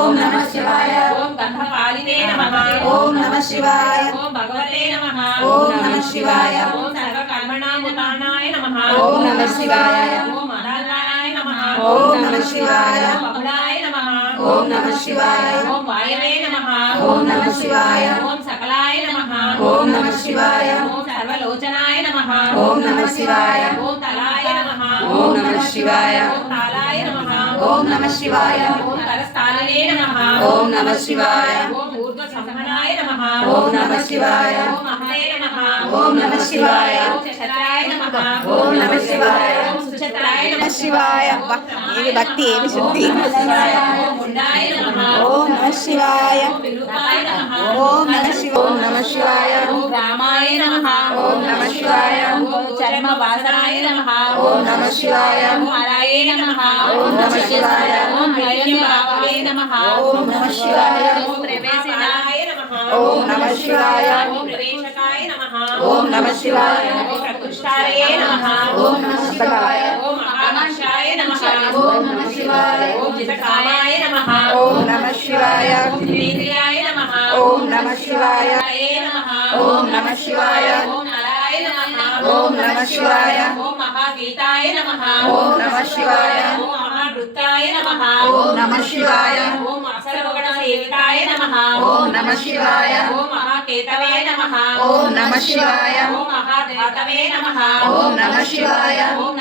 ओम नमः शिवाय। ओम गंधकालिने नमः। ओम नमः शिवाय। ओम भगवते नमः। ओम नमः शिवाय। ओम सर्वकर्मणामुतानाय नमः। ओम नमः शिवाय। ओम अदालनाय नमः। ओम नमः शिवाय। ओम बहुलाय नमः। ओम नमः शिवाय। ओम वायवे नमः। ओम नमः शिवाय। ओम सकलाय नमः। ओम नमः शिवाय। ओम सर्वलोचनाय नमः। ओम नमः शिवाय। ओम तलाय नमः। ओम नमः शिवाय। ओम तालाय नमः। ओम नमः शिवाय। ओम करस्थालिने नमः। ओम नमः शिवाय। ओम ऊर्ध्वसंहनाय नमः। ओम नमः शिवाय। ओम महते नमः। ओम नमः शिवाय। ओम चतराय नमः। ओम नमः शिवाय। ओम सुचत्राय नमः शिवाय। ఏమి భక్తి ఏమి శుద్ధి. ओम मुंडाय नमः। ఓం నమః శివాయ. ओम विरूपाय नमः। ఓం నమః శివాయ. ఓం నమః శివాయ. ओम रामाय नमः। ఓం నమః శివాయ. ओम चर्मवासनाय नमः। ఓం నమః శివాయ. ओम हराय नमः। ఓం నమః శివాయ. ओम हयंबावे नमः। ఓం నమః శివాయ. ओम प्रवेशनाय नमः। ఓం నమః శివాయ. ओम प्रवेशकाय नमः। ఓం నమః శివాయ. ओम प्रकृष्टाय नमः। ఓం నమః శివాయ. ओम महाकाशाय नमः। ఓం నమః శివాయ. ओम जितकामाय नमः। ఓం నమః శివాయ. ओम जितेन्द्रियाय नमः। ఓం నమః శివాయ. हराय नमः। ఓం నమః శివాయ. ओम नराय नमः। ఓం నమః శివాయ. ओम महागीताय नमः। ఓం నమః శివాయ. ओम महावृत्ताय नमः। ఓం నమః శివాయ. ओम अप्सरगुणसेविताय नमः। ఓం నమః శివాయ. ओम महाकेतवे नमः। ఓం నమః శివాయ. ओम महाधातवे नमः। ఓం నమః శివాయ. ओम